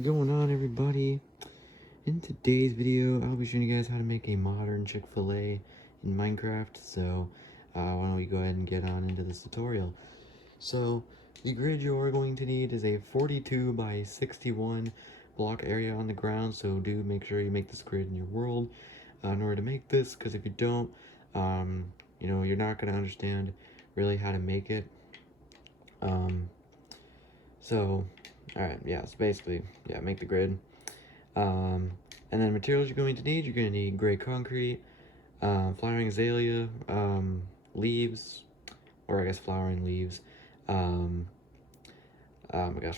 is going on, everybody? In today's video, I'll be showing you guys how to make a modern Chick-Fil-A in Minecraft. So why don't we go ahead and get on into this tutorial. So the grid you're going to need is a 42 by 61 block area on the ground. So do make sure you make this grid in your world in order to make this, because if you don't, you're not going to understand really how to make it. Alright, yeah, so basically, yeah, make the grid. And then materials you're going to need gray concrete, flowering azalea, leaves, or I guess flowering leaves,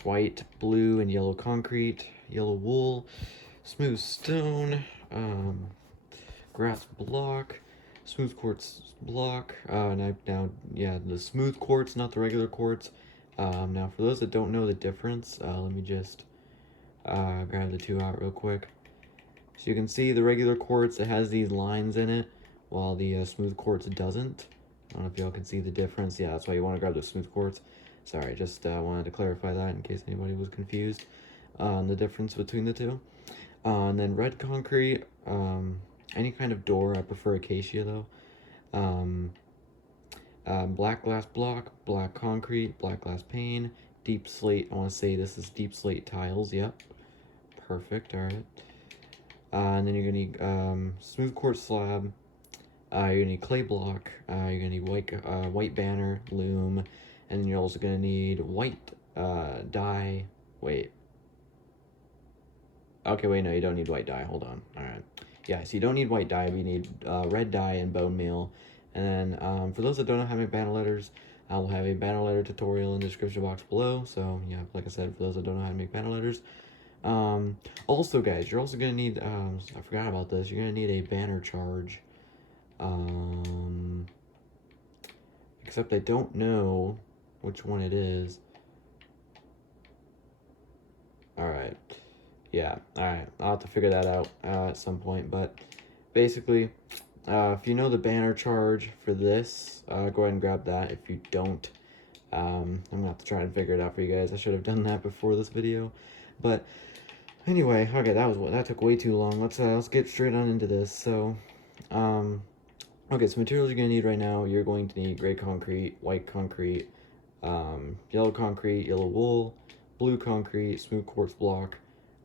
white, blue, and yellow concrete, yellow wool, smooth stone, grass block, smooth quartz block, the smooth quartz, not the regular quartz. Now for those that don't know the difference, let me just grab the two out real quick. So you can see the regular quartz, it has these lines in it, while the smooth quartz doesn't. I don't know if y'all can see the difference. Yeah, that's why you want to grab the smooth quartz. Sorry, just wanted to clarify that in case anybody was confused on the difference between the two. And then red concrete, any kind of door. I prefer acacia though. Black glass block, black concrete, black glass pane, deep slate. I want to say this is deep slate tiles. Yep, perfect. All right. And then you're gonna need smooth quartz slab. You're gonna need clay block. You're gonna need white banner, loom, and then you're also gonna need white dye. Wait. Okay, wait, no, you don't need white dye. Hold on. All right. Yeah, so you don't need white dye. We need red dye and bone meal. And then for those that don't know how to make banner letters, I will have a banner letter tutorial in the description box below. So yeah, like I said, for those that don't know how to make banner letters. Also guys, you're also gonna need, I forgot about this, you're gonna need a banner charge. Except I don't know which one it is. Alright. Yeah, alright. I'll have to figure that out at some point, but basically, if you know the banner charge for this, go ahead and grab that. If you don't, I'm gonna have to try and figure it out for you guys. I should have done that before this video, but anyway, okay, that took way too long. Let's get straight on into this. So, okay, so materials you're gonna need right now. You're going to need gray concrete, white concrete, yellow concrete, yellow wool, blue concrete, smooth quartz block,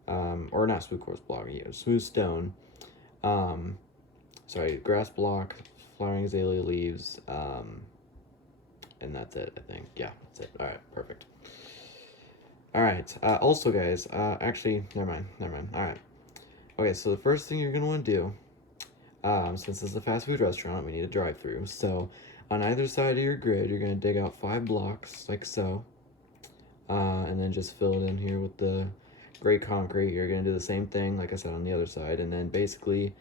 or not smooth quartz block, yeah, smooth stone. Sorry, grass block, flowering azalea leaves, and that's it, I think. Yeah, that's it. All right, perfect. All right, also guys, actually, never mind. All right. Okay, so the first thing you're gonna want to do, since this is a fast food restaurant, we need a drive-through. So on either side of your grid, you're gonna dig out 5 blocks, like so, and then just fill it in here with the gray concrete. You're gonna do the same thing, like I said, on the other side, and then basically,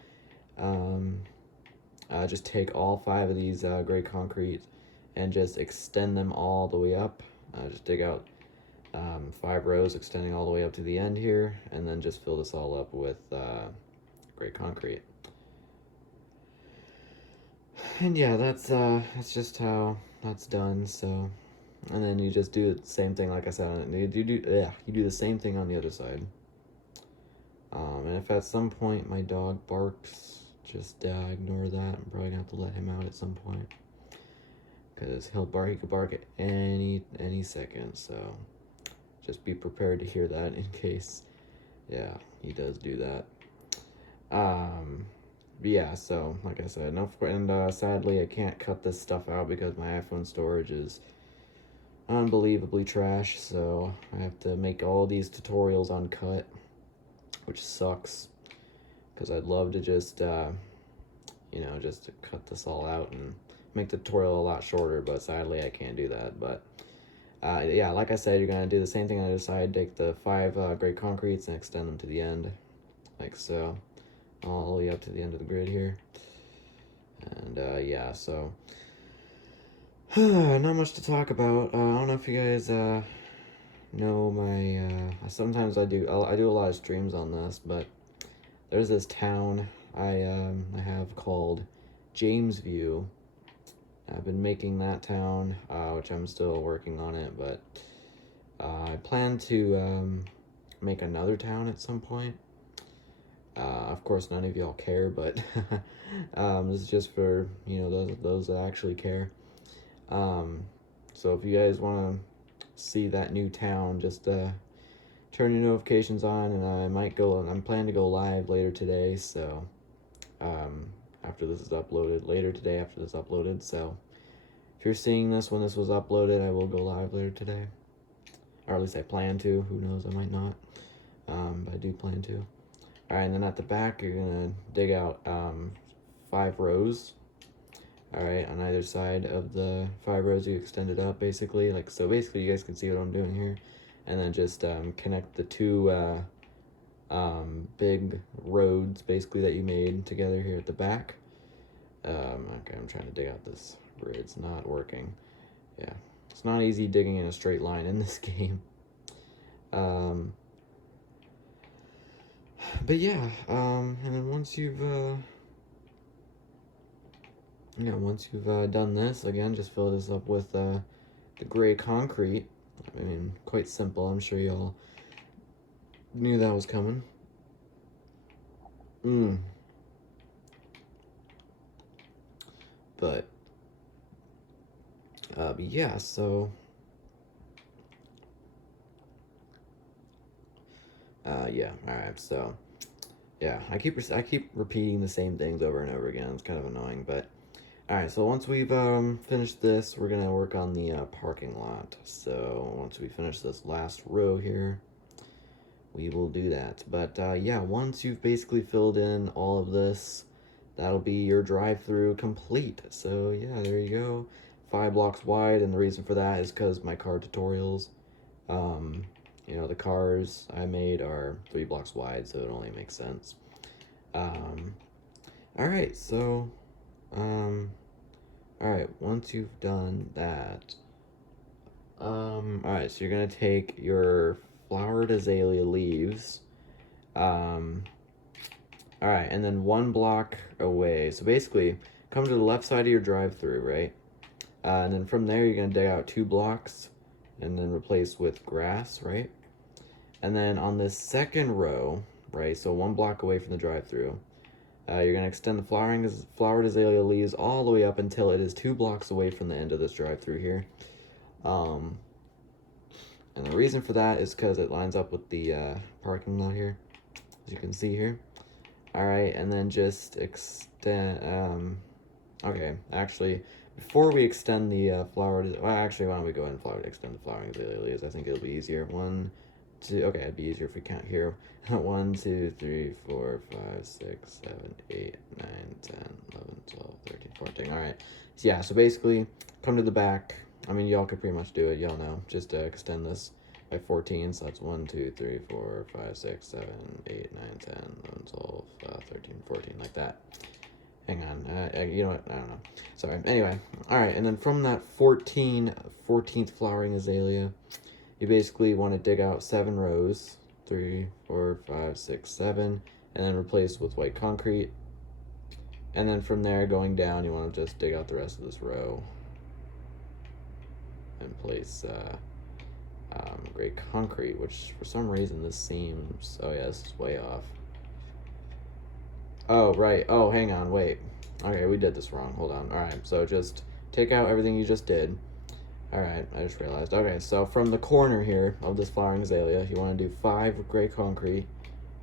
just take all 5 of these gray concrete and just extend them all the way up. Just dig out 5 rows extending all the way up to the end here, and then just fill this all up with gray concrete. And yeah, that's just how that's done. So, and then you just do the same thing, like I said. You do the same thing on the other side. And if at some point my dog barks, just ignore that. I'm probably gonna have to let him out at some point, because he could bark at any second. So just be prepared to hear that in case, yeah, he does do that. But yeah, so like I said, sadly I can't cut this stuff out because my iPhone storage is unbelievably trash, so I have to make all these tutorials uncut, which sucks, because I'd love to just, just to cut this all out and make the tutorial a lot shorter, but sadly I can't do that. But yeah, like I said, you're going to do the same thing on the other side. Take the 5 gray concretes and extend them to the end, like so, all the way up to the end of the grid here. And yeah, so not much to talk about. I don't know if you guys know my sometimes I do a lot of streams on this, but there's this town I have called Jamesview. I've been making that town, which I'm still working on it, but I plan to make another town at some point. Of course, none of y'all care, but this is just for, you know, those that actually care. So if you guys want to see that new town, just turn your notifications on, and I might go. I'm planning to go live later today. So after this is uploaded, later today after this is uploaded. So if you're seeing this when this was uploaded, I will go live later today, or at least I plan to. Who knows? I might not. But I do plan to. All right, and then at the back, you're gonna dig out 5 rows. All right, on either side of the 5 rows, you extend it up basically. Like so, basically, you guys can see what I'm doing here, and then just connect the 2 big roads basically that you made together here at the back. Okay, I'm trying to dig out this bridge. It's not working. Yeah, it's not easy digging in a straight line in this game. But yeah, and then once you've done this, again, just fill this up with the gray concrete. I mean, quite simple. I'm sure y'all knew that was coming. But yeah, so yeah, all right, so yeah, I keep repeating the same things over and over again. It's kind of annoying, but all right. So once we've finished this, we're gonna work on the parking lot. So once we finish this last row here, we will do that. But yeah, once you've basically filled in all of this, that'll be your drive-through complete. So yeah, there you go. 5 blocks wide, and the reason for that is because my car tutorials. You know, the cars I made are 3 blocks wide, so it only makes sense. Alright, so, alright, once you've done that, alright, so you're gonna take your flowered azalea leaves, alright, and then 1 block away, so basically, come to the left side of your drive-through, right? And then from there, you're gonna dig out 2 blocks, and then replace with grass, right? And then on this second row, right, so 1 block away from the drive-through, you're going to extend the flowered azalea leaves all the way up until it is 2 blocks away from the end of this drive-through here. And the reason for that is because it lines up with the parking lot here, as you can see here. Alright, and then just extend, okay, actually, before we extend the flowered, well, actually, why don't we go ahead and extend the flowering azalea leaves? I think it'll be easier. 1, 2, okay, it'd be easier if we count here. 1, 2, 3, 4, 5, 6, 7, 8, 9, 10, 11, 12, 13, 14. Alright, so yeah, so basically, come to the back. I mean, y'all could pretty much do it, y'all know. Just extend this by 14, so that's 1, 2, 3, 4, 5, 6, 7, 8, 9, 10, 11, 12, 13, 14, like that. Hang on, you know what, I don't know. Sorry, anyway, alright, and then from that 14th flowering azalea, you basically want to dig out 7 rows, 3, 4, 5, 6, 7, and then replace with white concrete. And then from there, going down, you want to just dig out the rest of this row and place gray concrete, which for some reason this seems, oh yeah, this is way off. Oh, right. Oh, hang on, wait. Okay, we did this wrong. Hold on. Alright, so just take out everything you just did. Alright, I just realized. Okay, so from the corner here of this flowering azalea, you want to do 5 gray concrete.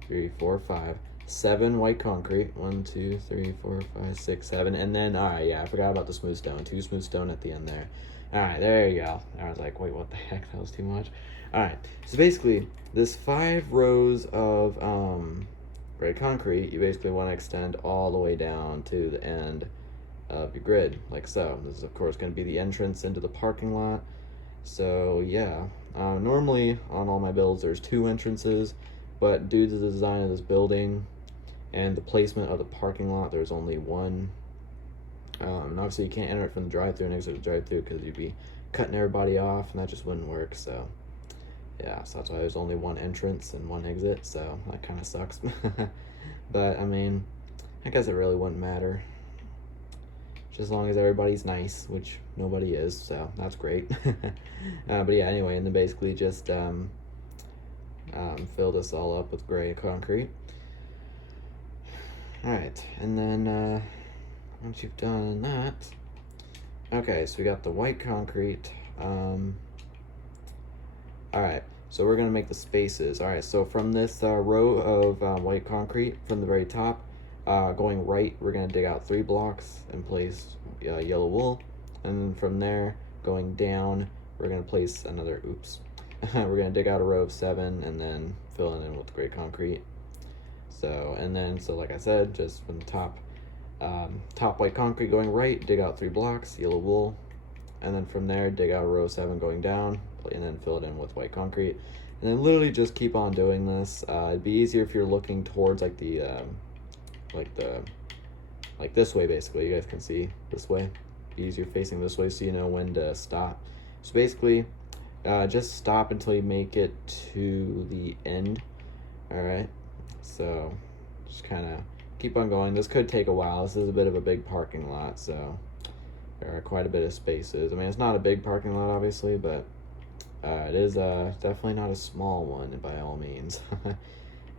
3, 4, 5. 7 white concrete. 1, 2, 3, 4, 5, 6, 7. And then, alright, yeah, I forgot about the smooth stone. 2 smooth stone at the end there. Alright, there you go. I was like, wait, what the heck? That was too much. Alright, so basically, this 5 rows of, gray concrete, you basically want to extend all the way down to the end of your grid, like so. This is, of course, going to be the entrance into the parking lot. So, yeah. Normally, on all my builds, there's 2 entrances, but due to the design of this building and the placement of the parking lot, there's only 1. And obviously, you can't enter it from the drive-thru and exit the drive-thru because you'd be cutting everybody off, and that just wouldn't work, so... yeah, so that's why there's only 1 entrance and 1 exit, so that kind of sucks. But, I mean, I guess it really wouldn't matter. Just as long as everybody's nice, which nobody is, so that's great. But yeah, anyway, and then basically just fill this all up with gray concrete. Alright, and then once you've done that, okay, so we got the white concrete. Alright, so we're going to make the spaces. Alright, so from this row of white concrete from the very top, going right, we're going to dig out 3 blocks and place yellow wool. And from there, going down, we're going to place another, we're going to dig out a row of 7 and then fill it in with gray concrete. So, and then, so like I said, just from the top, top white concrete going right, dig out 3 blocks, yellow wool. And then from there, dig out a row of 7 going down, and then fill it in with white concrete. And then literally just keep on doing this. It'd be easier if you're looking towards like like this way, basically. You guys can see this way. Easier facing this way so you know when to stop. So basically, just stop until you make it to the end. Alright, so just kind of keep on going. This could take a while. This is a bit of a big parking lot, so there are quite a bit of spaces. I mean, it's not a big parking lot, obviously, but it is definitely not a small one by all means.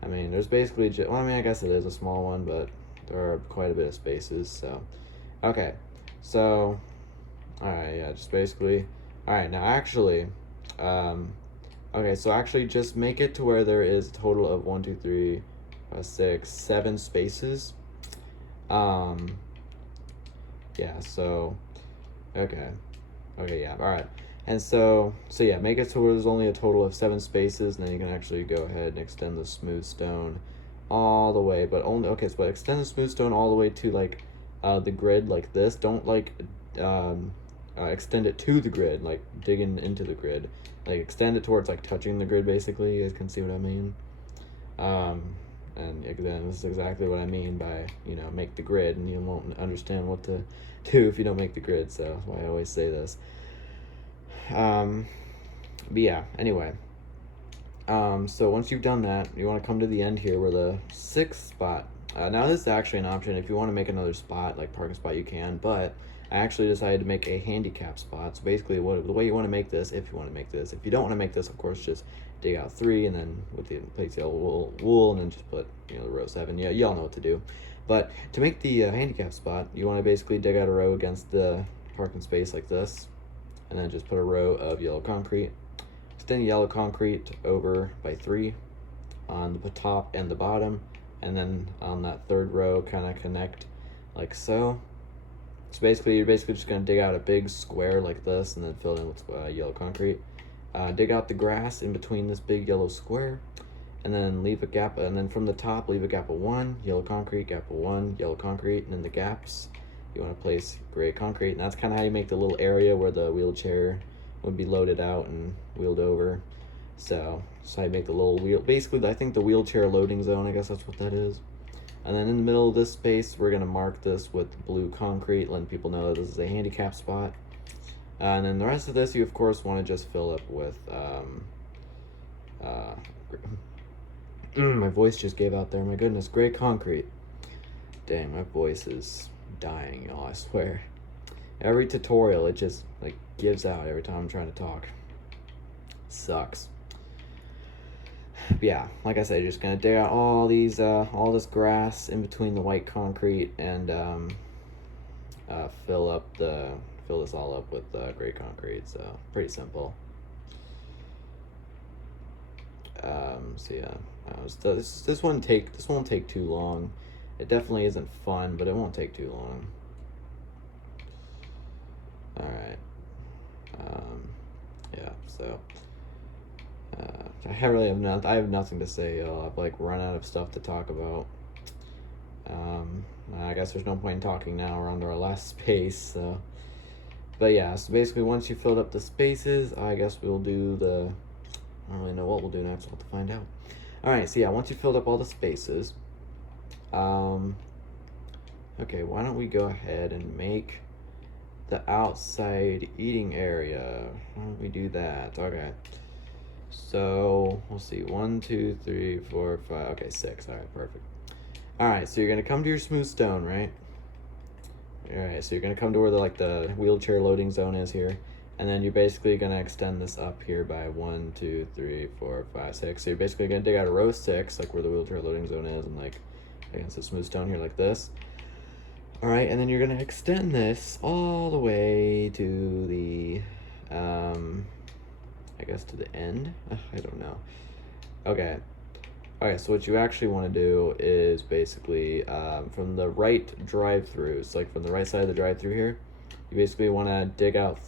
I mean, there's basically well, I mean, I guess it is a small one, but there are quite a bit of spaces, so. Okay, so, alright, yeah, just basically, alright, now actually, okay, so actually just make it to where there is a total of 1, 2, 3, 5, 6, 7 spaces. Yeah, so, okay, yeah, alright. And so yeah, make it to where there's only a total of 7 spaces, and then you can actually go ahead and extend the smooth stone all the way, but only, okay, so extend the smooth stone all the way to like the grid like this. Don't like extend it to the grid, like digging into the grid. Like extend it towards like touching the grid, basically. You guys can see what I mean. And again, this is exactly what I mean by, you know, make the grid, and you won't understand what to do if you don't make the grid, so that's why I always say this. But yeah, anyway, so once you've done that, you want to come to the end here where the 6th spot, now this is actually an option. If you want to make another spot, like parking spot, you can, but I actually decided to make a handicap spot. So basically the way you want to make this, if you want to make this, if you don't want to make this, of course, just dig out 3 and then with the place yellow wool and then just put, you know, the row 7. Yeah, y'all know what to do. But to make the handicap spot, you want to basically dig out a row against the parking space like this, and then just put a row of yellow concrete. Extend yellow concrete over by 3 on the top and the bottom, and then on that 3rd row kind of connect like so. So basically, you're basically just going to dig out a big square like this and then fill it in with yellow concrete. Dig out the grass in between this big yellow square, and then leave a gap, and then from the top leave a gap of 1, yellow concrete, gap of 1, yellow concrete, and then the gaps you want to place gray concrete. And that's kind of how you make the little area where the wheelchair would be loaded out and wheeled over. So how you make the little wheel, basically I think the wheelchair loading zone, I guess that's what that is. And then in the middle of this space, we're going to mark this with blue concrete, letting people know that this is a handicap spot. And then the rest of this, you of course want to just fill up with, my voice just gave out there, my goodness, gray concrete. Dang, my voice is dying, y'all, I swear. Every tutorial, it just, like, gives out every time I'm trying to talk. Sucks. But yeah, like I said, you're just gonna dig out all these, all this grass in between the white concrete and, fill this all up with, gray concrete, so pretty simple. So yeah, this won't take too long. It definitely isn't fun, but it won't take too long. Alright. Yeah, so I have nothing to say, y'all. I've like run out of stuff to talk about. I guess there's no point in talking now. We're on to our last space, so. But yeah, so basically once you filled up the spaces, I guess we'll do the, I don't really know what we'll do next. We'll have to find out. Alright, so yeah, once you filled up all the spaces, okay, why don't we go ahead and make the outside eating area. Why don't we do that? Okay. So, we'll see. 1, 2, 3, 4, 5. Okay, 6. Alright, perfect. Alright, so you're going to come to your smooth stone, right? Alright, so you're going to come to where the wheelchair loading zone is here. And then you're basically gonna extend this up here by 1, 2, 3, 4, 5, 6. So you're basically gonna dig out a row 6, like where the wheelchair loading zone is, and like against the smooth stone here, like this. All right, and then you're gonna extend this all the way to the, I guess to the end. I don't know. Okay. Okay, so what you actually want to do is basically from the right drive-through, so like from the right side of the drive-through here, you basically want to dig out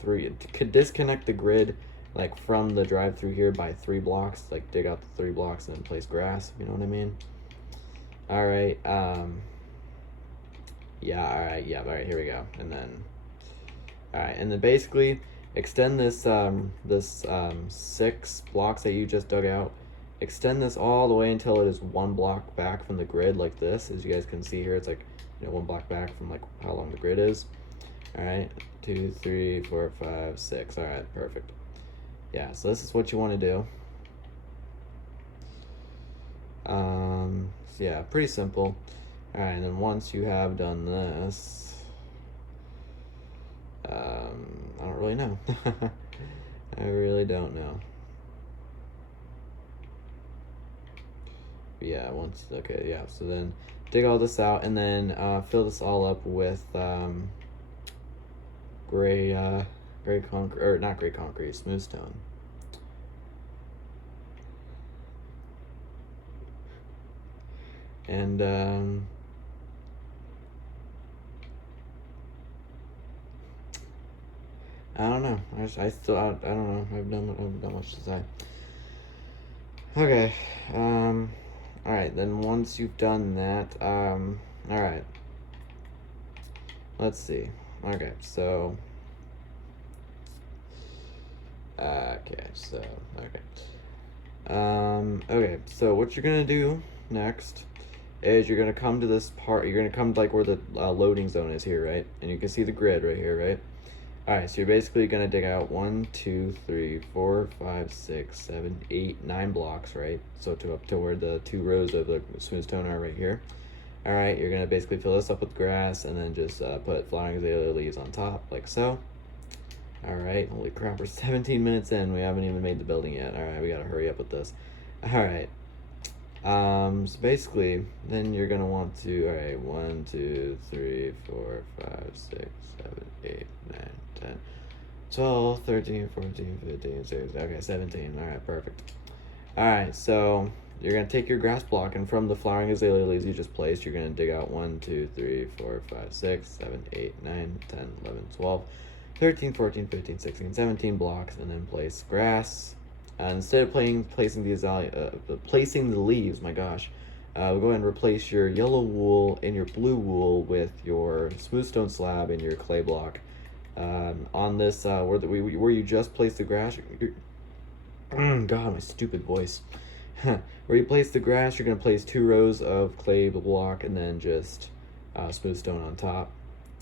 disconnect the grid like from the drive-through here by 3 blocks, like dig out the 3 blocks and then place grass, you know what I mean? All right, yeah, all right, here we go. And then, all right, and then basically extend this, 6 blocks that you just dug out. Extend this all the way until it is 1 block back from the grid, like this. As you guys can see here, it's like, 1 block back from like how long the grid is. All right, 2, 3, 4, 5, 6. All right, perfect. Yeah, so this is what you want to do. So yeah, pretty simple. All right, and then once you have done this, I don't really know. I really don't know. Yeah, okay, yeah, so then dig all this out and then fill this all up with gray concrete, or not gray concrete, smooth stone. And I don't know. I don't know. I haven't done much to say. Okay. All right. Then once you've done that, all right. Let's see. Okay. So. Okay. So. Okay. Okay. So what you're gonna do next is you're gonna come to this part. You're gonna come to like where the loading zone is here, right? And you can see the grid right here, right? Alright, so you're basically gonna dig out 1, 2, 3, 4, 5, 6, 7, 8, 9 blocks, right? So to up to where the 2 rows of the smooth stone are right here. Alright, you're gonna basically fill this up with grass and then just put flowering azalea leaves on top, like so. Alright, holy crap, we're 17 minutes in. We haven't even made the building yet. Alright, we gotta hurry up with this. Alright. So basically, then you're gonna want to, alright, 1, 2, 3, 4, 5, 6, 7, 8, 9, 10, 12, 13, 14, 15, 16, okay, 17, alright, perfect. Alright, so you're gonna take your grass block, and from the flowering azalea leaves you just placed, you're gonna dig out 1, 2, 3, 4, 5, 6, 7, 8, 9, 10, 11, 12, 13, 14, 15, 16, 17 blocks, and then place grass. Instead of placing the leaves, my gosh, we'll go ahead and replace your yellow wool and your blue wool with your smooth stone slab and your clay block. On this, where you just placed the grass, God, my stupid voice. Where you place the grass, you're gonna place 2 rows of clay block and then just smooth stone on top.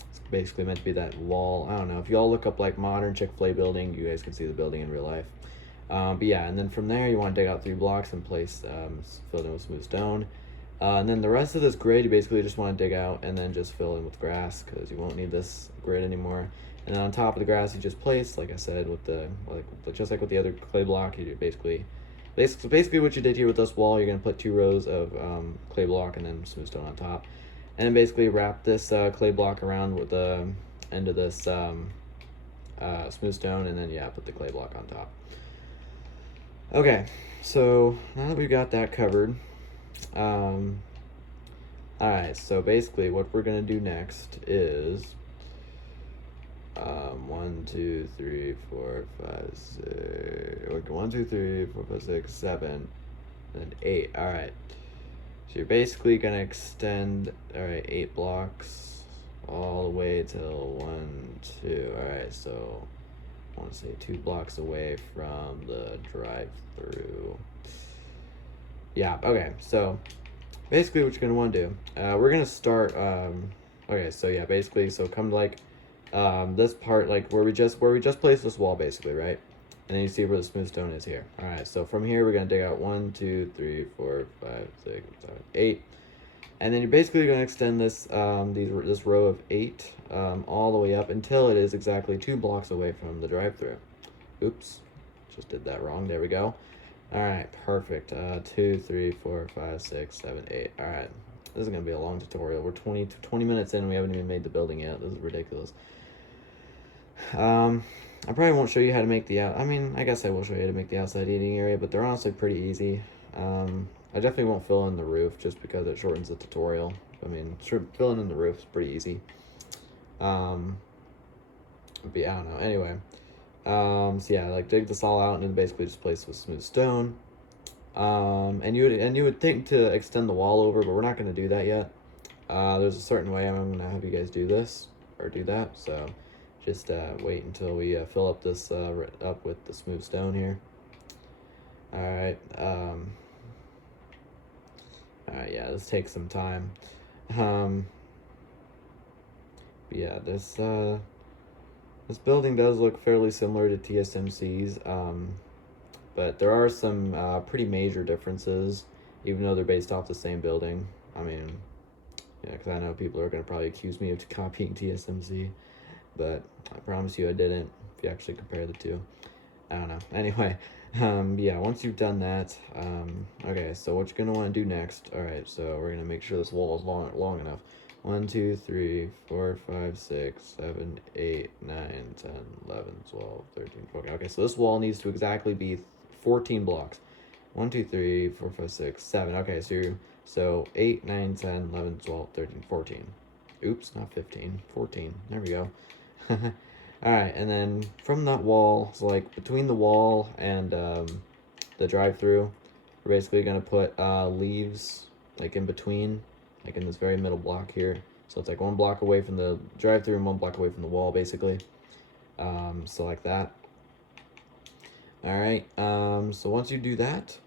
It's basically meant to be that wall. I don't know. If you all look up like modern Chick-Fil-A building, you guys can see the building in real life. But yeah, and then from there you want to dig out 3 blocks and place fill in with smooth stone. And then the rest of this grid you basically just want to dig out and then just fill in with grass because you won't need this grid anymore. And then on top of the grass you just place, like I said, with just like with the other clay block, you basically what you did here with this wall. You're gonna put 2 rows of clay block and then smooth stone on top, and then basically wrap this clay block around with the end of this smooth stone, and then yeah, put the clay block on top. Okay, so now that we've got that covered, alright, so basically what we're going to do next is 1, 2, 3, 4, 5, 6, 1, 2, 3, 4, 5, 6, 7, and 8. Alright, so you're basically going to extend, alright, 8 blocks all the way till 1, 2. Alright, so I want to say 2 blocks away from the drive-through. Yeah, okay, so basically what you're going to want to do, we're going to start, okay, so yeah, basically, so come to like this part, like where we just placed this wall, basically, right? And then you see where the smooth stone is here. Alright, so from here we're going to dig out 1, 2, 3, 4, 5, 6, 7, 8. And then you're basically going to extend this this row of 8 all the way up until it is exactly 2 blocks away from the drive-thru. Oops, just did that wrong. There we go. All right, perfect. 2, 3, 4, 5, 6, 7, 8. All right, this is gonna be a long tutorial. We're 20 minutes in and we haven't even made the building yet. This is ridiculous. I probably won't show you how to make I guess I will show you how to make the outside eating area, but they're honestly pretty easy. I definitely won't fill in the roof just because it shortens the tutorial. I mean, sure, filling in the roof is pretty easy. But yeah, I don't know. Anyway, so yeah, like dig this all out and then basically just place with smooth stone. And you would think to extend the wall over, but we're not going to do that yet. There's a certain way I'm going to have you guys do this or do that. So just wait until we fill up this up with the smooth stone here. All right. All right. Yeah, this takes some time. But yeah, this building does look fairly similar to TSMC's. But there are some pretty major differences, even though they're based off the same building. I mean, yeah, because I know people are going to probably accuse me of copying TSMC, but I promise you I didn't, if you actually compare the two. I don't know. Anyway, yeah, once you've done that, okay, so what you're going to want to do next, alright, so we're going to make sure this wall is long enough. 1, 2, 3, 4, 5, 6, 7, 8, 9, 10, 11, 12, 13, 14. Okay, so this wall needs to exactly be 14 blocks. 1, 2, 3, 4, 5, 6, 7. Okay, so 8, 9, 10, 11, 12, 13, 14. Oops, not 15. 14. There we go. Alright, and then from that wall, so like between the wall and the drive-thru, we're basically going to put leaves like in between, like in this very middle block here. So it's like 1 block away from the drive-thru and 1 block away from the wall, basically. So like that. Alright, so once you do that,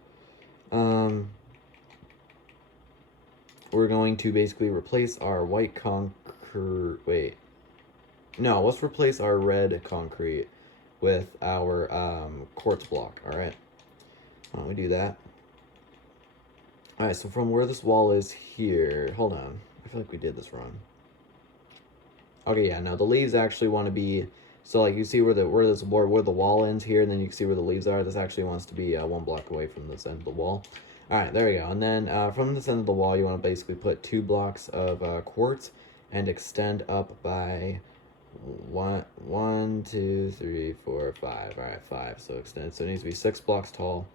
we're going to basically replace our white concrete, let's replace our red concrete with our quartz block, alright? Why don't we do that? Alright, so from where this wall is here, hold on, I feel like we did this wrong. Okay, yeah, no, the leaves actually want to be, so like you see where the wall ends here, and then you can see where the leaves are. This actually wants to be 1 block away from this end of the wall. All right, there we go. And then from this end of the wall, you want to basically put 2 blocks of quartz and extend up by 1, 2, 3, 4, 5. All right, 5. So extend. So it needs to be 6 blocks tall.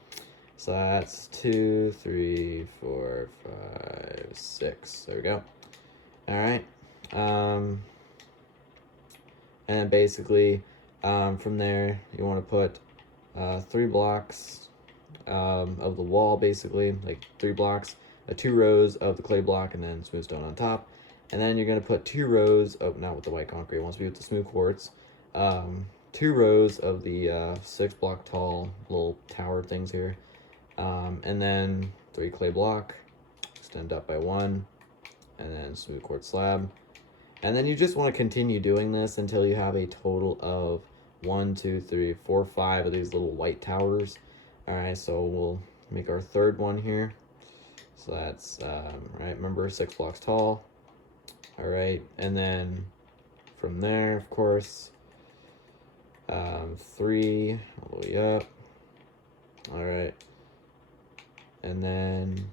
So that's 2, 3, 4, 5, 6. There we go. All right. And then basically, from there, you want to put 3 blocks of the wall, basically, like 3 blocks, 2 rows of the clay block, and then smooth stone on top. And then you're going to put 2 rows of, not with the white concrete, it wants to be with the smooth quartz, 2 rows of the 6 block tall little tower things here. And then 3 clay block, extend up by 1, and then smooth quartz slab. And then you just want to continue doing this until you have a total of 1, 2, 3, 4, 5 of these little white towers. Alright, so we'll make our 3rd one here. So that's, right, remember, 6 blocks tall. Alright, and then from there, of course, 3 all the way up. Alright, and then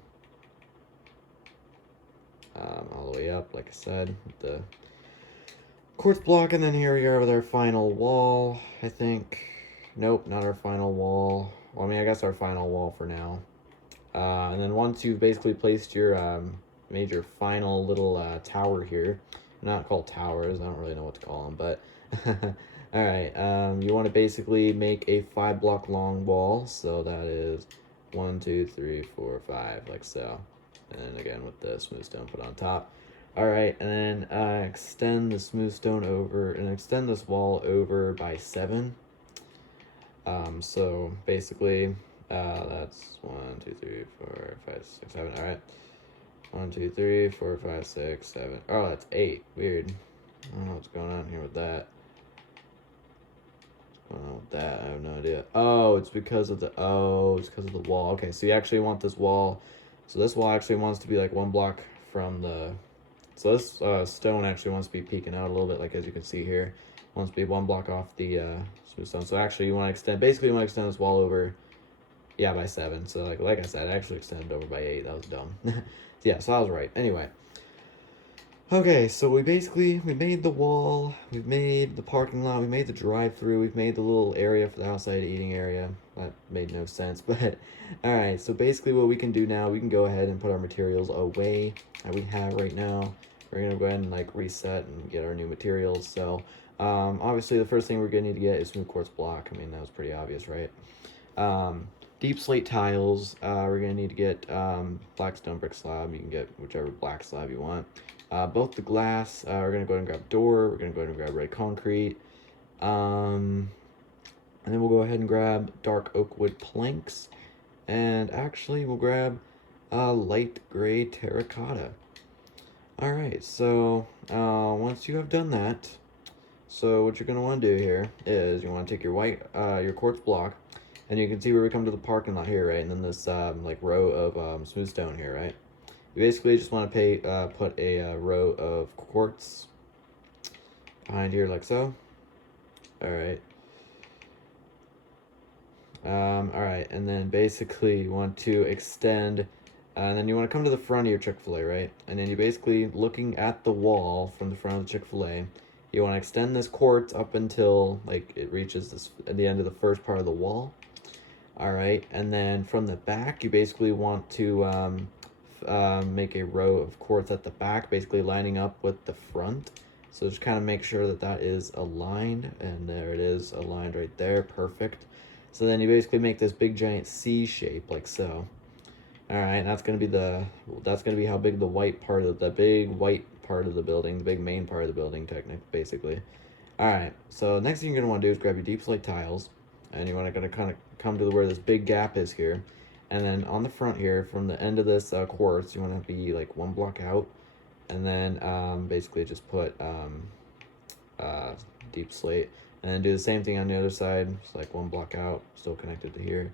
all the way up, like I said, with the quartz block. And then here we are with our final wall, I think. Nope, not our final wall. Well, I mean, I guess our final wall for now. And then once you've basically placed your made your final little tower here, not called towers, I don't really know what to call them, but all right, you want to basically make a 5 block long wall. So that is 1, 2, 3, 4, 5, like so. And then again with the smooth stone put on top. Alright, and then extend the smooth stone over, and extend this wall over by 7. So basically, that's 1, 2, 3, 4, 5, 6, 7, alright. 1, 2, 3, 4, 5, 6, 7. Oh, that's 8. Weird. I don't know what's going on here with that. What's going on with that? I have no idea. Oh, it's because of the wall. Okay, so you actually want this wall. So this wall actually wants to be like 1 block from the, so this stone actually wants to be peeking out a little bit, like as you can see here. Wants to be 1 block off the smooth stone. So actually you want to extend, basically you want to extend this wall over, yeah, by 7. So like I said, I actually extended over by 8. That was dumb. Yeah, so I was right. Anyway. Okay, so we made the wall, we've made the parking lot, we made the drive-through, we've made the little area for the outside eating area. That made no sense, but alright, so basically what we can do now, we can go ahead and put our materials away that we have right now. We're gonna go ahead and like reset and get our new materials. So obviously the first thing we're gonna need to get is smooth quartz block. I mean, that was pretty obvious, right? Deep slate tiles, we're gonna need to get black stone brick slab. You can get whichever black slab you want. Both the glass, we're going to go ahead and grab door, we're going to go ahead and grab red concrete, and then we'll go ahead and grab dark oak wood planks, and actually we'll grab light gray terracotta. Alright, so once you have done that, so what you're going to want to do here is you want to take your your quartz block, and you can see where we come to the parking lot here, right, and then this like row of smooth stone here, right? You basically just want to put a row of quartz behind here like so. Alright. Alright, and then basically you want to extend, and then you want to come to the front of your Chick-Fil-A, right? And then you basically, looking at the wall from the front of the Chick-Fil-A, you want to extend this quartz up until, like, it reaches this, at the end of the first part of the wall. Alright, and then from the back, you basically want to, make a row of quartz at the back, basically lining up with the front. So just kind of make sure that that is aligned, and there it is, aligned right there, perfect. So then you basically make this big giant C shape like so. All right, and that's gonna be how big the big white part of the building, the big main part of the building, technically, basically. All right, so next thing you're gonna want to do is grab your deep slate tiles, and you want to kind of come to where this big gap is here. And then on the front here, from the end of this quartz, you want to be like 1 block out. And then basically just put deep slate. And then do the same thing on the other side. Just like 1 block out, still connected to here.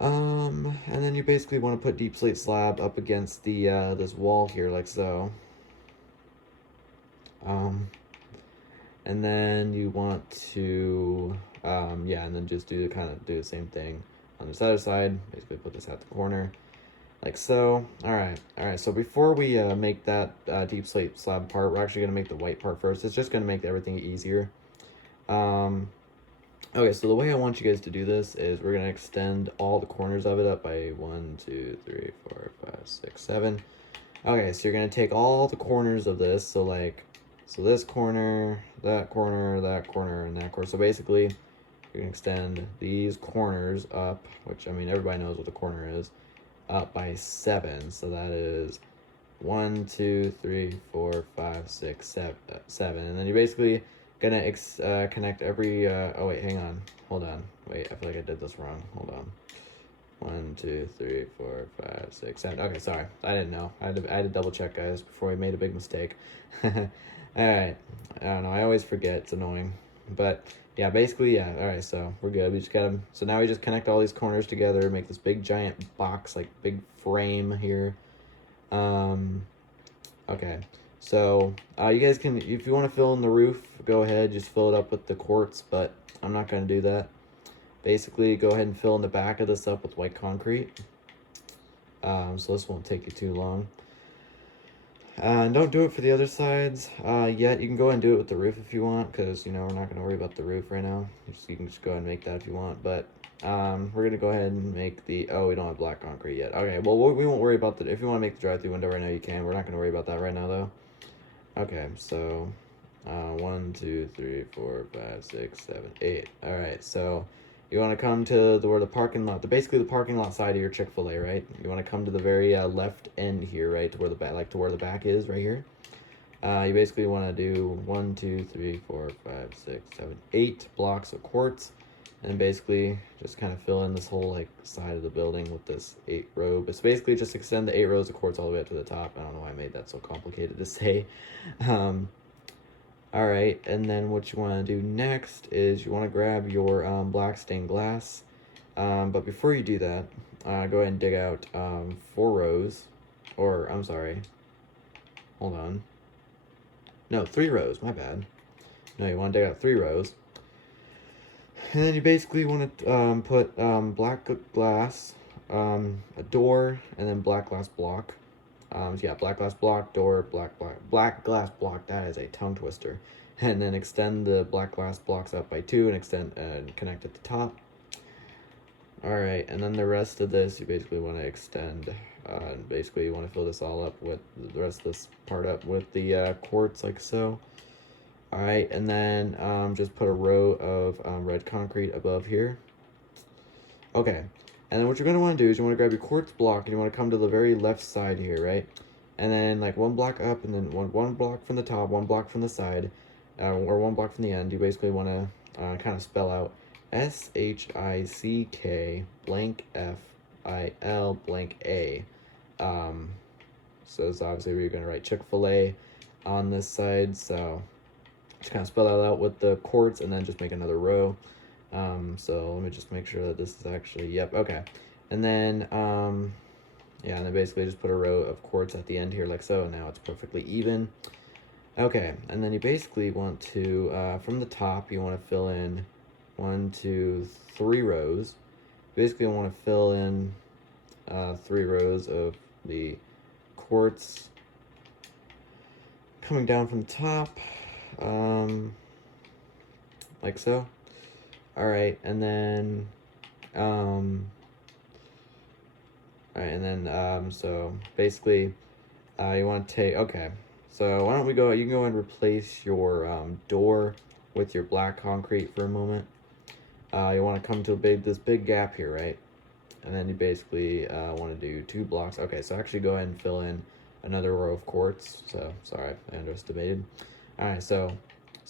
And then you basically want to put deep slate slab up against the this wall here, like so. And then you want to, yeah, and then just do the same thing on this other side. Basically put this at the corner like so. All right, so before we make that deep slate slab part, we're actually going to make the white part first. It's just going to make everything easier. Okay, so the way I want you guys to do this is we're going to extend all the corners of it up by 1, 2, 3, 4, 5, 6, 7. Okay, so you're going to take all the corners of this, so this corner, that corner, that corner, and that corner. So basically, you can extend these corners up, which, I mean, everybody knows what the corner is, up by 7. So that is 1, 2, 3, 4, 5, 6, 7. And then you're basically gonna connect every, oh wait, hang on. Hold on. Wait, I feel like I did this wrong. Hold on. 1, 2, 3, 4, 5, 6, 7. Okay, sorry. I didn't know. I had to double check, guys, before we made a big mistake. Alright. I don't know. I always forget. It's annoying. But yeah, basically, yeah. Alright, so we're good. We just got them. So now we just connect all these corners together, make this big giant box, like big frame here. Okay. So you guys can, if you want to fill in the roof, go ahead, just fill it up with the quartz, but I'm not going to do that. Basically, go ahead and fill in the back of this up with white concrete. So this won't take you too long. And don't do it for the other sides yet. You can go ahead and do it with the roof if you want, because, you know, we're not going to worry about the roof right now. You can just go ahead and make that if you want. But we're going to go ahead and make the, oh, we don't have black concrete yet. Okay, well, we won't worry about the, if you want to make the drive-through window right now, you can. We're not going to worry about that right now, though. Okay, so 1, 2, 3, 4, 5, 6, 7, 8. All right, so you want to come to where the parking lot, basically the parking lot side of your Chick-Fil-A, right? You want to come to the very left end here, right, to where the back, like to where the back is, right here. You basically want to do 1, 2, 3, 4, 5, 6, 7, 8 blocks of quartz, and basically just kind of fill in this whole like side of the building with this 8 row. But so basically just extend the 8 rows of quartz all the way up to the top. I don't know why I made that so complicated to say. All right, and then what you want to do next is you want to grab your black stained glass. But before you do that, go ahead and dig out 4 rows or I'm sorry, hold on. No, 3 rows, my bad. No, you want to dig out 3 rows. And then you basically want to put black glass, a door, and then black glass block. So yeah, black glass block, door, black glass block. That is a tongue twister. And then extend the black glass blocks up by 2 and extend and connect at the top. All right, and then the rest of this you basically want to extend. And basically you want to fill this all up with the rest of this part up with the quartz like so. All right, and then just put a row of red concrete above here. Okay, and then what you're going to want to do is you want to grab your quartz block and you want to come to the very left side here, right? And then like 1 block up and then one block from the top, 1 block from the side, or 1 block from the end. You basically want to kind of spell out SHICK blank FIL blank A. So it's obviously where you're going to write Chick-Fil-A on this side, so just kind of spell that out with the quartz and then just make another row. So let me just make sure that this is actually, yep, okay. And then, yeah, and then basically just put a row of quartz at the end here like so, and now it's perfectly even. Okay, and then you basically want to, from the top, you want to fill in 1, 2, 3 rows. Basically, you want to fill in 3 rows of the quartz coming down from the top, like so. All right, and then, so basically, you want to take, okay, so why don't we go, you can go and replace your door with your black concrete for a moment. You want to come to this big gap here, right? And then you basically want to do 2 blocks. Okay, so actually go ahead and fill in another row of quartz. So, sorry, I underestimated. All right, so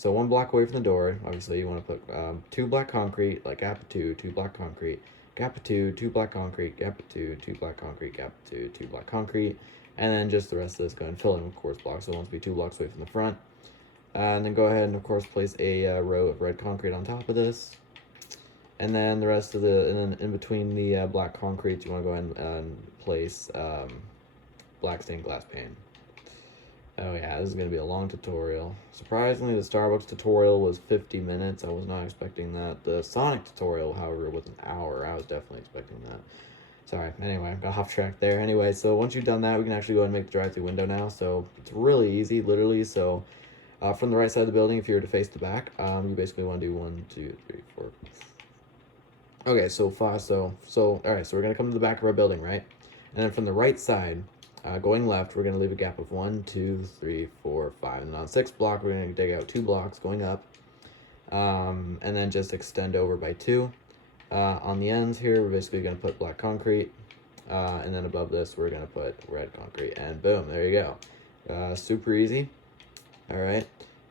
1 block away from the door, obviously you want to put 2 black concrete, like gap of 2, 2 black concrete, gap of 2, 2 black concrete, gap of 2, 2 black concrete, gap of 2, 2 black concrete, and then just the rest of this go and fill in with quartz blocks. So it wants to be 2 blocks away from the front. And then go ahead and of course place a row of red concrete on top of this. And then the rest of and then in between the black concrete, you want to go ahead and place black stained glass pane. Oh yeah, this is going to be a long tutorial. Surprisingly, the Starbucks tutorial was 50 minutes. I was not expecting that. The Sonic tutorial, however, was an hour. I was definitely expecting that. Sorry, anyway, I got off track there. Anyway, so once you've done that, we can actually go ahead and make the drive-through window now. So it's really easy, literally. So from the right side of the building, if you were to face the back, you basically want to do 1, 2, 3, 4. Okay, so far, all right, so we're going to come to the back of our building, right? And then from the right side, going left, we're going to leave a gap of 1, 2, 3, 4, 5. And on 6th block, we're going to dig out 2 blocks going up. And then just extend over by 2. On the ends here, we're basically going to put black concrete. And then above this, we're going to put red concrete. And boom, there you go. Super easy. All right.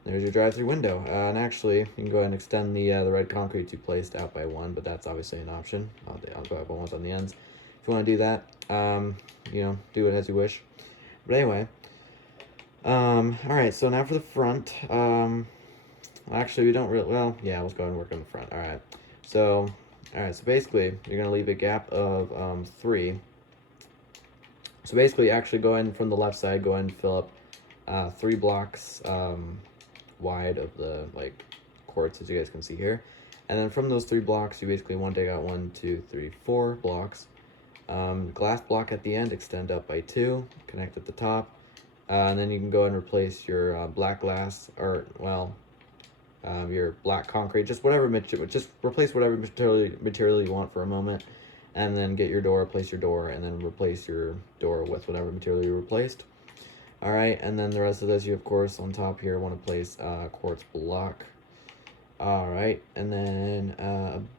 There's your drive-through window. And actually, you can go ahead and extend the red concrete you placed out by 1, but that's obviously an option. I'll go up ones on the ends. If you want to do that, you know, do it as you wish. But anyway, all right, so now for the front. Actually, we don't really, well, yeah, let's go ahead and work on the front. All right, so basically, you're going to leave a gap of 3. So basically, actually go ahead and from the left side, go ahead and fill up 3 blocks wide of the like quartz, as you guys can see here. And then from those 3 blocks, you basically want to dig out 1, 2, 3, 4 blocks. Glass block at the end, extend up by 2, connect at the top. And then you can go ahead and replace your black glass, or well, your black concrete, just whatever material, just replace whatever material you want for a moment. And then get your door, place your door, and then replace your door with whatever material you replaced. All right, and then the rest of this, you of course on top here want to place quartz block. All right, and then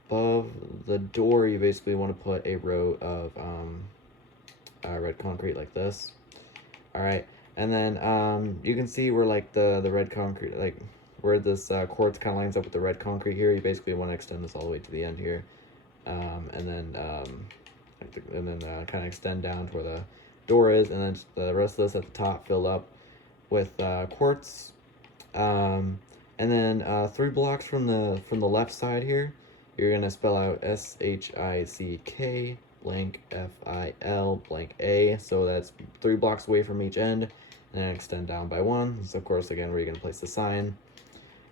above the door, you basically want to put a row of red concrete like this. All right, and then you can see where like the red concrete, like where this quartz kind of lines up with the red concrete here. You basically want to extend this all the way to the end here, and then kind of extend down to where the door is, and then the rest of this at the top fill up with quartz. And then 3 blocks from the left side here, you're gonna spell out SHICK blank FIL blank A. So that's 3 blocks away from each end, and then extend down by 1. So of course, again, where you're gonna place the sign.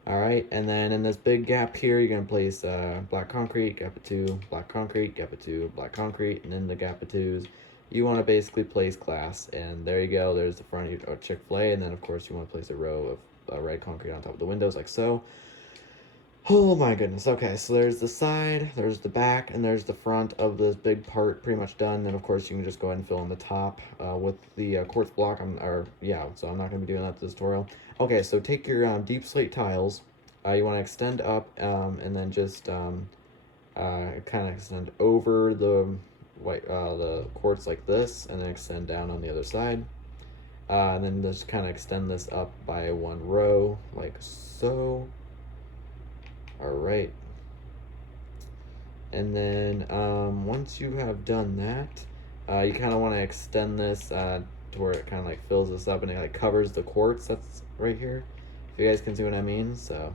All right, and then in this big gap here, you're gonna place black concrete, gap of 2, black concrete, gap of 2, black concrete, and then the gap of 2s. You want to basically place glass, and there you go. There's the front of Chick-Fil-A, and then of course you want to place a row of red concrete on top of the windows, like so. Oh my goodness. Okay, so there's the side, there's the back, and there's the front of this big part pretty much done. Then of course you can just go ahead and fill in the top with the quartz block. So I'm not going to be doing that this tutorial. Okay, so take your deep slate tiles. You want to extend up and then just kind of extend over the the quartz like this, and then extend down on the other side. And then just kind of extend this up by 1 row like so. All right, and then once you have done that, you kind of want to extend this to where it kind of like fills this up and it like covers the quartz that's right here, if you guys can see what I mean. So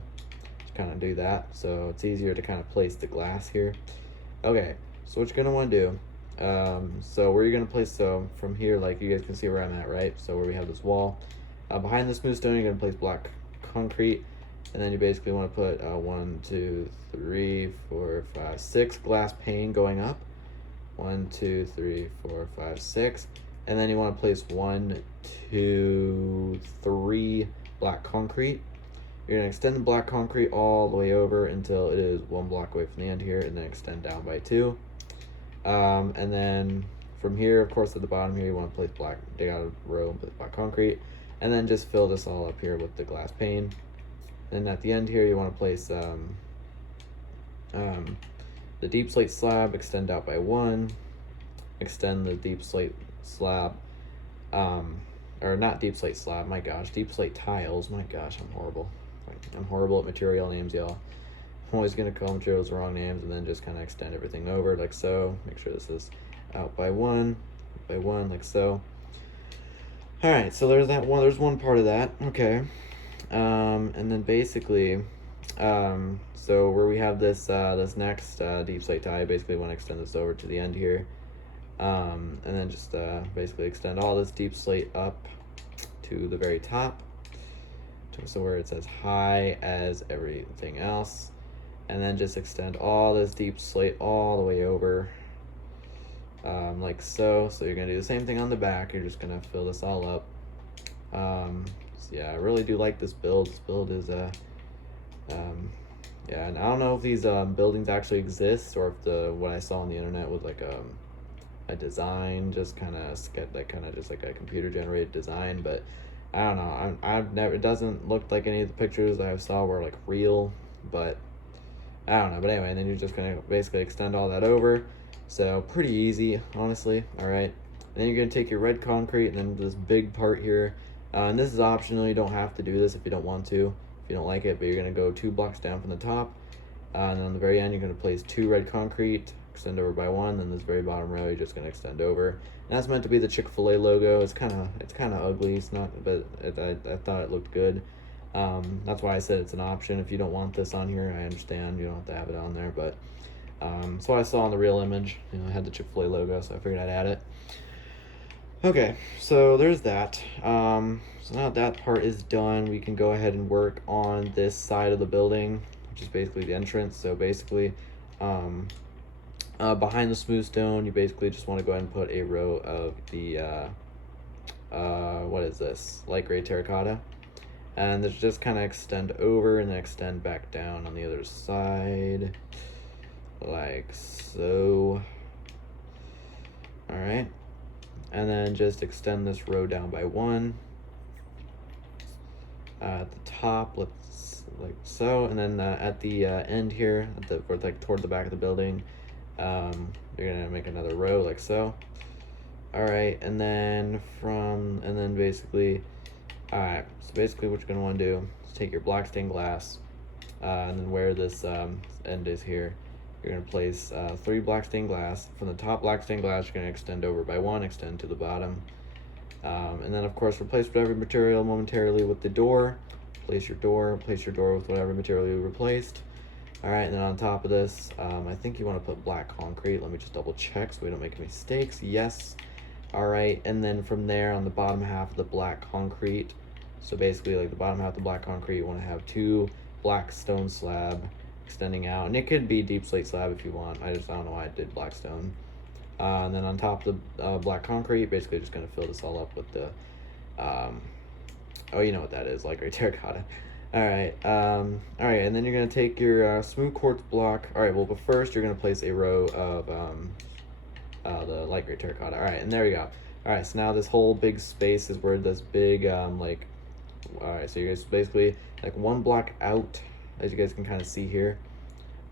just kind of do that so it's easier to kind of place the glass here. Okay, so what you're gonna want to do, so where you're gonna place, so from here, like you guys can see where I'm at, right? So where we have this wall, behind the smooth stone, you're gonna place black concrete. And then you basically want to put 1, 2, 3, 4, 5, 6 glass pane going up. 1, 2, 3, 4, 5, 6. And then you want to place 1, 2, 3 black concrete. You're going to extend the black concrete all the way over until it is 1 block away from the end here, and then extend down by 2. And then from here, of course, at the bottom here, you want to place dig out a row and put black concrete. And then just fill this all up here with the glass pane. Then at the end here, you want to place the deep slate slab, extend out by 1, extend the deep slate slab, or not deep slate slab, my gosh, deep slate tiles, my gosh, I'm horrible. I'm horrible at material names, y'all. I'm always going to call materials the wrong names, and then just kind of extend everything over like so. Make sure this is out by 1, like so. All right, so there's that one. There's one part of that. Okay. And then basically, so where we have this this next deep slate tie, basically want to extend this over to the end here, and then just basically extend all this deep slate up to the very top, so where it says high as everything else, and then just extend all this deep slate all the way over, like so. So you're gonna do the same thing on the back. You're just gonna fill this all up. Yeah, I really do like this build. This build is yeah, and I don't know if these buildings actually exist, or if what I saw on the internet was like a design, just kind of just like a computer generated design. But I don't know. I've never. It doesn't look like any of the pictures I saw were like real, but I don't know. But anyway, and then you're just gonna basically extend all that over. So pretty easy, honestly. All right, and then you're gonna take your red concrete and then this big part here. And this is optional. You don't have to do this if you don't want to, if you don't like it, but you're going to go 2 blocks down from the top. And then on the very end, you're going to place 2 red concrete, extend over by 1. Then this very bottom row, you're just going to extend over. And that's meant to be the Chick-Fil-A logo. It's kind of ugly. It's not, but I thought it looked good. That's why I said it's an option. If you don't want this on here, I understand. You don't have to have it on there. But so I saw on the real image, I had the Chick-Fil-A logo, so I figured I'd add it. Okay, so there's that. So now that part is done, we can go ahead and work on this side of the building, which is basically the entrance. So basically, behind the smooth stone, you basically just want to go ahead and put a row of the, what is this? Light gray terracotta. And then just kind of extend over and then extend back down on the other side, like so. All right. And then just extend this row down by 1 at the top, let's like so. And then at the end here, toward the back of the building, you're gonna make another row like so. All right, and then basically, all right. So basically, what you're gonna want to do is take your black stained glass, and then where this end is here, you're going to place 3 black stained glass. From the top black stained glass, you're going to extend over by 1, extend to the bottom. And then, of course, replace whatever material momentarily with the door. Place your door with whatever material you replaced. All right, and then on top of this, I think you want to put black concrete. Let me just double check so we don't make any mistakes. Yes. All right, and then from there on the bottom half of the black concrete, so basically like the bottom half of the black concrete, you want to have 2 black stone slab extending out, and it could be deep slate slab if you want. I don't know why I did black stone. And then on top of the black concrete, basically just gonna fill this all up with the, oh, you know what that is, like right, terracotta. All right, and then you're gonna take your smooth quartz block. All right, well, but first you're gonna place a row of the light gray terracotta. All right, and there we go. All right, so now this whole big space is where this big like, all right, so you guys basically like 1 block out, as you guys can kind of see here,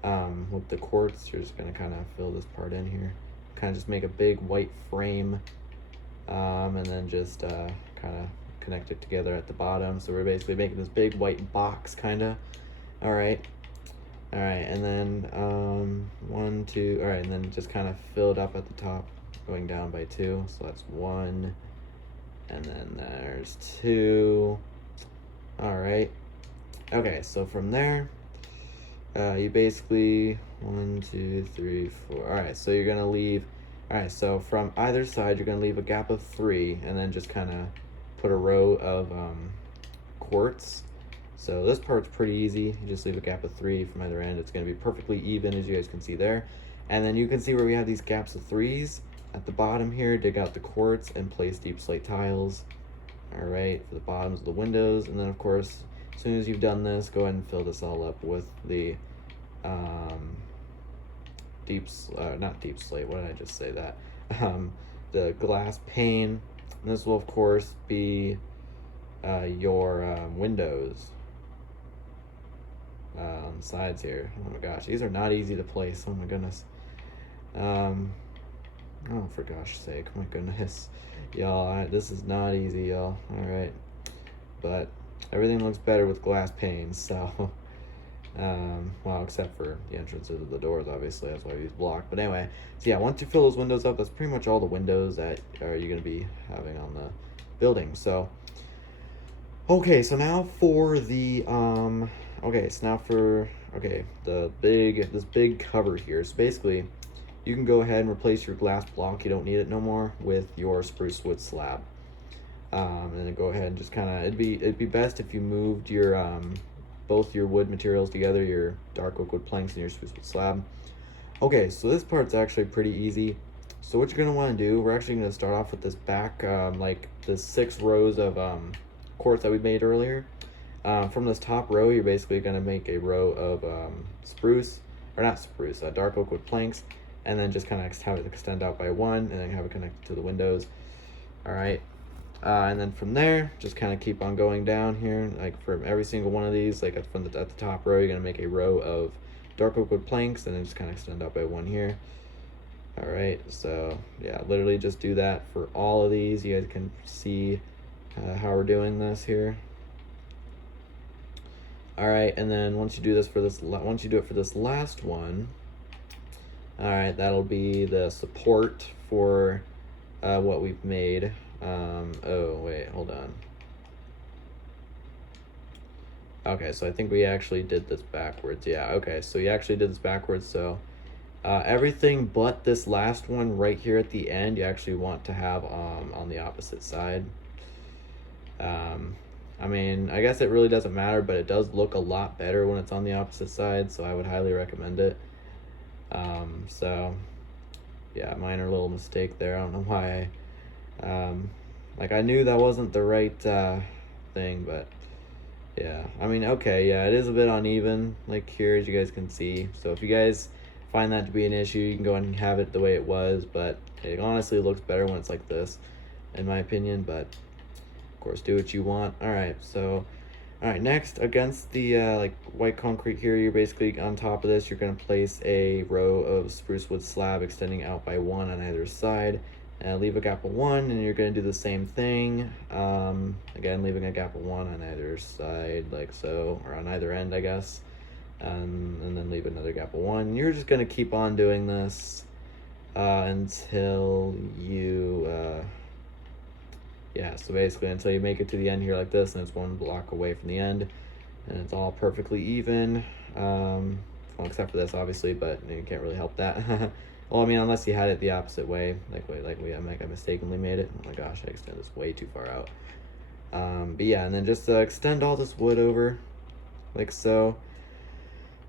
with the quartz. You're just gonna kind of fill this part in here, kind of just make a big white frame, and then just kind of connect it together at the bottom. So we're basically making this big white box, kind of. All right. All right, and then 1, 2, all right, and then just kind of fill it up at the top, going down by 2. So that's 1, and then there's 2. All right. Okay, so from there, you basically 1, 2, 3, 4. All right, so you're gonna leave. All right, so from either side, you're gonna leave a gap of 3, and then just kind of put a row of quartz. So this part's pretty easy. You just leave a gap of 3 from either end. It's going to be perfectly even, as you guys can see there. And then you can see where we have these gaps of 3s. At the bottom here, dig out the quartz and place deep slate tiles. All right, for the bottoms of the windows. And then, of course, as soon as you've done this, go ahead and fill this all up with the not deep slate. What did I just say that? The glass pane. And this will, of course, be your windows. On the sides here. Oh my gosh, these are not easy to place. Oh my goodness. Oh, for gosh sake, my goodness, y'all. This is not easy, y'all. All right, but everything looks better with glass panes. So, well, except for the entrances of the doors, obviously. That's why we use block. But anyway, so yeah, once you fill those windows up, that's pretty much all the windows that you're going to be having on the building. So, okay, so now for the this big cover here. So basically, you can go ahead and replace your glass block. You don't need it no more with your spruce wood slab. And then go ahead and just kind of, it'd be best if you moved your both your wood materials together, your dark oak wood planks and your spruce wood slab. Okay, so this part's actually pretty easy. So what you're gonna want to do, we're actually gonna start off with this back like the 6 rows of quartz that we made earlier. From this top row, you're basically going to make a row of dark oak wood planks, and then just kind of have it extend out by 1, and then have it connected to the windows. All right, and then from there, just kind of keep on going down here, like for every single one of these, like at the top row, you're going to make a row of dark oak wood planks, and then just kind of extend out by 1 here. All right, so yeah, literally just do that for all of these. You guys can see how we're doing this here. All right, and then once you do it for this last one, all right, that'll be the support for what we've made. Oh wait, hold on. Okay, so I think we actually did this backwards. Yeah, okay, so you actually did this backwards. So everything but this last one right here at the end, you actually want to have on the opposite side. I mean, I guess it really doesn't matter, but it does look a lot better when it's on the opposite side, so I would highly recommend it. So, yeah, minor little mistake there. I don't know why like, I knew that wasn't the right thing, but, yeah. I mean, okay, yeah, it is a bit uneven, like here, as you guys can see. So if you guys find that to be an issue, you can go ahead and have it the way it was, but it honestly looks better when it's like this, in my opinion, but... Of course, do what you want. All right, so next, against the like white concrete here, you're basically on top of this, you're going to place a row of spruce wood slab extending out by 1 on either side, and leave a gap of 1, and you're going to do the same thing, again leaving a gap of 1 on either side, like so, or on either end, I guess, and then leave another gap of 1. You're just going to keep on doing this until you yeah, so basically until you make it to the end here like this, and it's 1 block away from the end, and it's all perfectly even. Of well, except for this, obviously, but you can't really help that. Well, I mean, unless you had it the opposite way, like I mistakenly made it. Oh my gosh, I extended this way too far out. But yeah, and then just extend all this wood over, like so.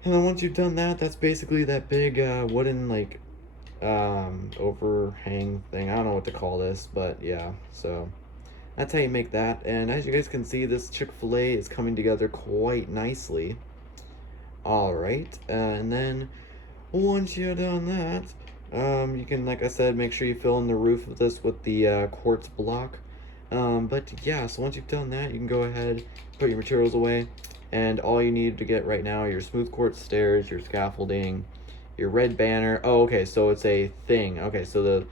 And then once you've done that, that's basically that big wooden like overhang thing. I don't know what to call this, but yeah, so that's how you make that. And as you guys can see, this Chick-fil-A is coming together quite nicely. Alright, and then once you're done that, you can, like I said, make sure you fill in the roof of this with the quartz block. But yeah, so once you've done that, you can go ahead, put your materials away, and all you need to get right now are your smooth quartz stairs, your scaffolding, your red banner. Oh, okay, so it's a thing. Okay, so the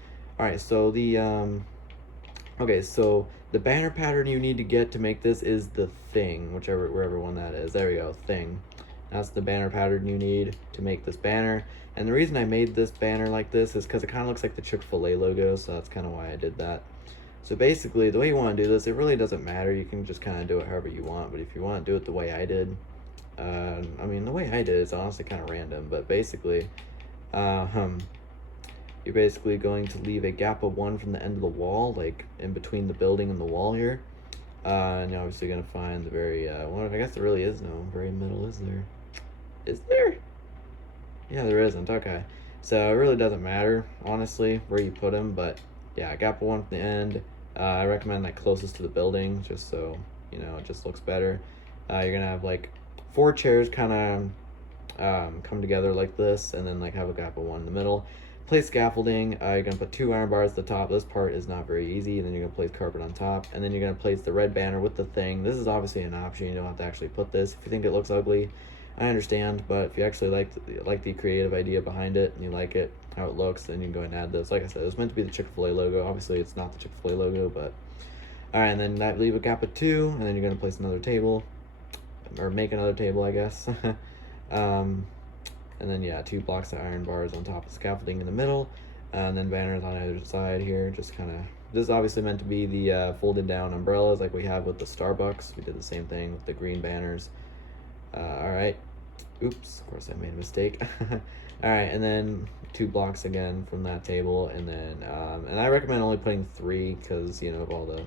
banner pattern you need to get to make this is the thing, wherever one that is. There we go, thing. That's the banner pattern you need to make this banner. And the reason I made this banner like this is because it kind of looks like the Chick-fil-A logo, so that's kind of why I did that. So basically, the way you want to do this, it really doesn't matter. You can just kind of do it however you want, but if you want to do it the way I did, I mean, the way I did is honestly kind of random, but basically, you're basically going to leave a gap of 1 from the end of the wall, like in between the building and the wall here. And you're obviously going to find the very, well, I guess there really is no very middle, is there? Is there? Yeah, there isn't. Okay. So it really doesn't matter, honestly, where you put them, but yeah, gap of 1 from the end. I recommend that closest to the building, just so, you know, it just looks better. You're going to have like 4 chairs kind of come together like this, and then like have a gap of 1 in the middle. Place scaffolding. You're going to put 2 iron bars at the top. This part is not very easy. And then you're going to place carpet on top, and then you're going to place the red banner with the thing. This is obviously an option. You don't have to actually put this. If you think it looks ugly, I understand, but if you actually like the creative idea behind it and you like it, how it looks, then you can go ahead and add this. Like I said, it was meant to be the Chick-fil-A logo. Obviously, it's not the Chick-fil-A logo, but alright, and then that leave a gap of 2, and then you're going to place another table, or make another table, I guess. And then, yeah, 2 blocks of iron bars on top of scaffolding in the middle, and then banners on either side here. Just kind of, this is obviously meant to be the folded down umbrellas like we have with the Starbucks. We did the same thing with the green banners. Alright. Oops, of course I made a mistake. Alright, and then 2 blocks again from that table, and then, and I recommend only putting 3, because, you know, of all the,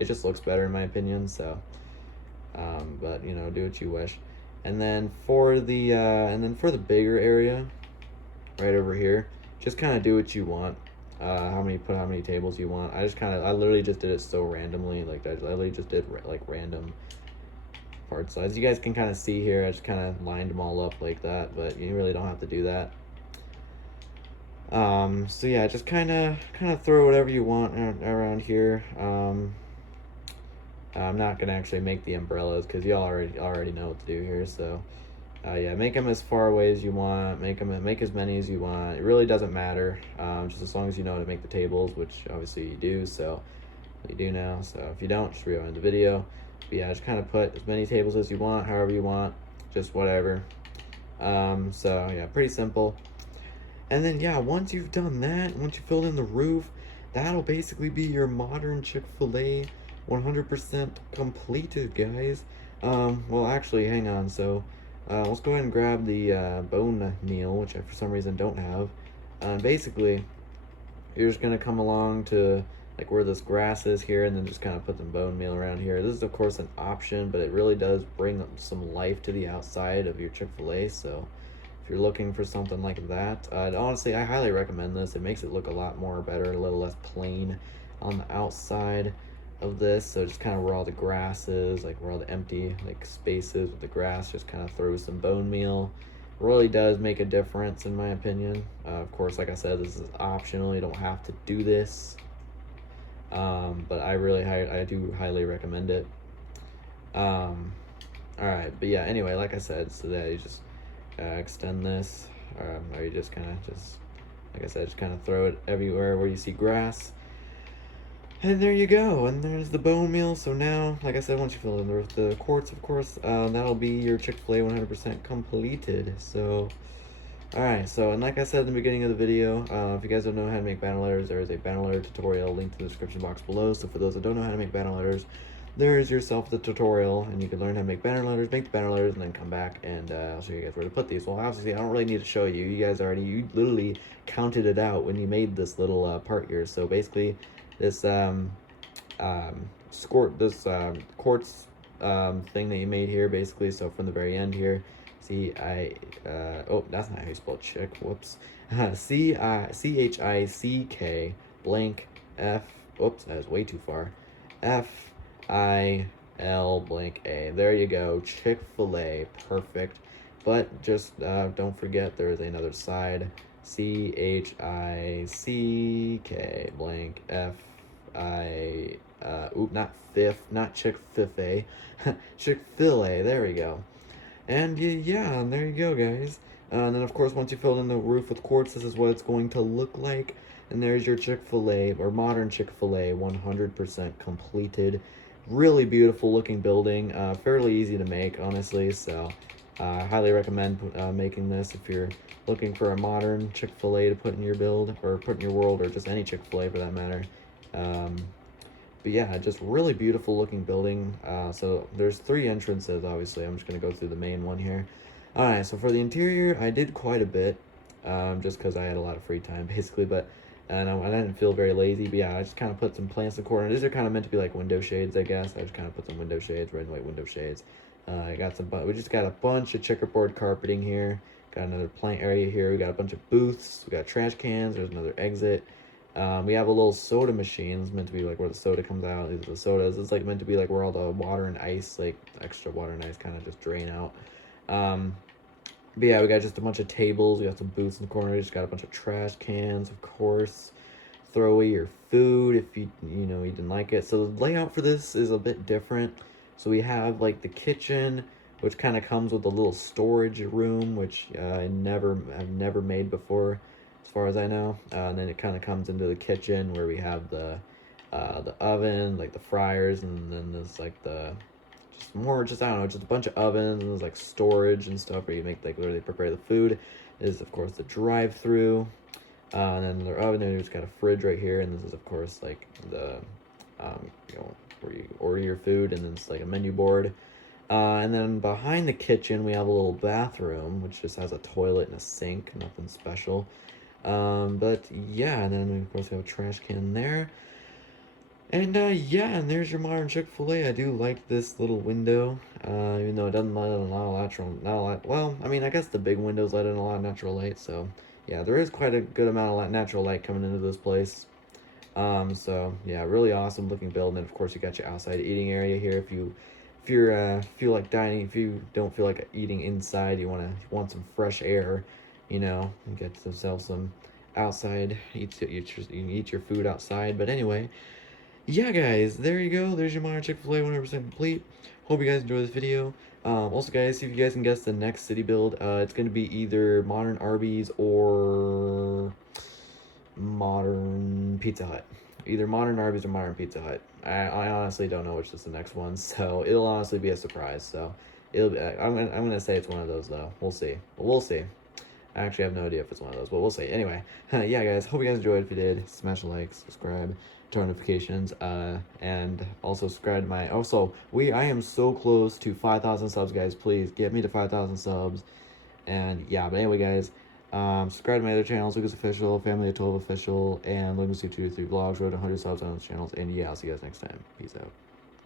it just looks better in my opinion, so, but, you know, do what you wish. And then for the bigger area, right over here, just kind of do what you want. How many tables you want. I literally just did it so randomly, like I literally just did like random part size. You guys can kind of see here, I just kind of lined them all up like that, but you really don't have to do that. So yeah, just kind of throw whatever you want around here. I'm not gonna actually make the umbrellas because you already know what to do here. So yeah, make them as far away as you want. Make as many as you want. It really doesn't matter, just as long as you know how to make the tables, which obviously you do. So you do now. So if you don't, just rewind the video. But yeah, just kind of put as many tables as you want, however you want, just whatever. So yeah, pretty simple. And then yeah, once you've done that, once you filled in the roof, that'll basically be your modern Chick-fil-A 100% completed, guys. Well, actually, hang on. So, let's go ahead and grab the bone meal, which I for some reason don't have. Basically, you're just gonna come along to like where this grass is here, and then just kind of put the bone meal around here. This is of course an option, but it really does bring some life to the outside of your Chick-fil-A. So, if you're looking for something like that, honestly, I highly recommend this. It makes it look a lot more better, a little less plain on the outside of this. So just kind of where all the grass is, like where all the empty like spaces with the grass, just kind of throw some bone meal. It really does make a difference in my opinion. Of course, like I said, this is optional. You don't have to do this, but I do highly recommend it. All right, but yeah, anyway, like I said, so that you just extend this, or you just kind of like I said, just kind of throw it everywhere where you see grass. And there you go, and there's the bone meal. So now, like I said, once you fill in the quartz, of course, that'll be your Chick-fil-A 100% completed. So, alright, so, and like I said in the beginning of the video, if you guys don't know how to make banner letters, there is a banner letter tutorial linked in the description box below. So for those that don't know how to make banner letters, there's yourself the tutorial, and you can learn how to make banner letters, make the banner letters, and then come back and I'll show you guys where to put these. Well, obviously I don't really need to show you. You guys you literally counted it out when you made this little part here. So basically, this quartz thing that you made here, basically. So from the very end here, oh, that's not how you spell chick. Whoops. CHICK blank F. Whoops, that was way too far. FIL blank A. There you go. Chick-fil-A. Perfect. But just don't forget there is another side. CHICK blank FI. Not fifth. Not Chick-fil-A. Chick-fil-A. There we go. And yeah, and there you go, guys. And then, of course, once you filled in the roof with quartz, this is what it's going to look like. And there's your Chick-fil-A, or modern Chick-fil-A, 100% completed. Really beautiful looking building. Fairly easy to make, honestly. So, I highly recommend making this if you're looking for a modern Chick-fil-A to put in your build, or put in your world, or just any Chick-fil-A for that matter. But yeah, just really beautiful looking building. So there's 3 entrances, obviously. I'm just going to go through the main one here. Alright, so for the interior, I did quite a bit, just because I had a lot of free time, basically, but I didn't feel very lazy, but yeah, I just kind of put some plants in the corner. These are kind of meant to be like window shades, I guess. I just kind of put some window shades, red and white window shades. We just got a bunch of checkerboard carpeting here. Got another plant area here. We got a bunch of booths. We got trash cans. There's another exit. We have a little soda machine. It's meant to be like where the soda comes out. These are the sodas. It's like meant to be like where all the water and ice, like extra water and ice, kind of just drain out. But yeah, we got just a bunch of tables. We got some booths in the corner. We just got a bunch of trash cans, of course. Throw away your food if you didn't like it. So the layout for this is a bit different. So we have like the kitchen, which kind of comes with a little storage room, which I've never made before, as far as I know. And then it kind of comes into the kitchen where we have the oven, like the fryers, and then there's like I don't know, just a bunch of ovens, and there's like storage and stuff where you make like where they prepare the food. Is of course the drive-through, and then their oven. Then you just got a fridge right here, and this is of course like the where you order your food, and then it's like a menu board. And then behind the kitchen we have a little bathroom, which just has a toilet and a sink, nothing special. But yeah, and then we of course have a trash can there. And yeah, and there's your modern Chick-fil-A. I do like this little window, even though it doesn't let in a lot of well, I mean, I guess the big windows let in a lot of natural light, so yeah, there is quite a good amount of natural light coming into this place. So yeah, really awesome looking build. And of course you got your outside eating area here if you feel like dining, if you don't feel like eating inside, you want some fresh air, you get yourself some outside, eat your food outside. But anyway, yeah, guys, there you go. There's your modern Chick-fil-A 100% complete. Hope you guys enjoy this video. Also, guys, see if you guys can guess the next city build. It's going to be either modern Arby's or modern Pizza Hut. Either modern Arby's or modern Pizza Hut. I honestly don't know which is the next one, so it'll honestly be a surprise. So I'm gonna say it's one of those though. We'll see. But we'll see. I actually have no idea if it's one of those, but we'll see. Anyway, yeah, guys, hope you guys enjoyed. If you did, smash a like, subscribe, turn notifications, and also subscribe to my. I am so close to 5,000 subs, guys. Please get me to 5,000 subs. And yeah, but anyway, guys, subscribe to my other channels: Lucas Official, Family of 12 Official, and Lucas 223 Vlogs. Road to 100 subs on those channels. And yeah, I'll see you guys next time. Peace out.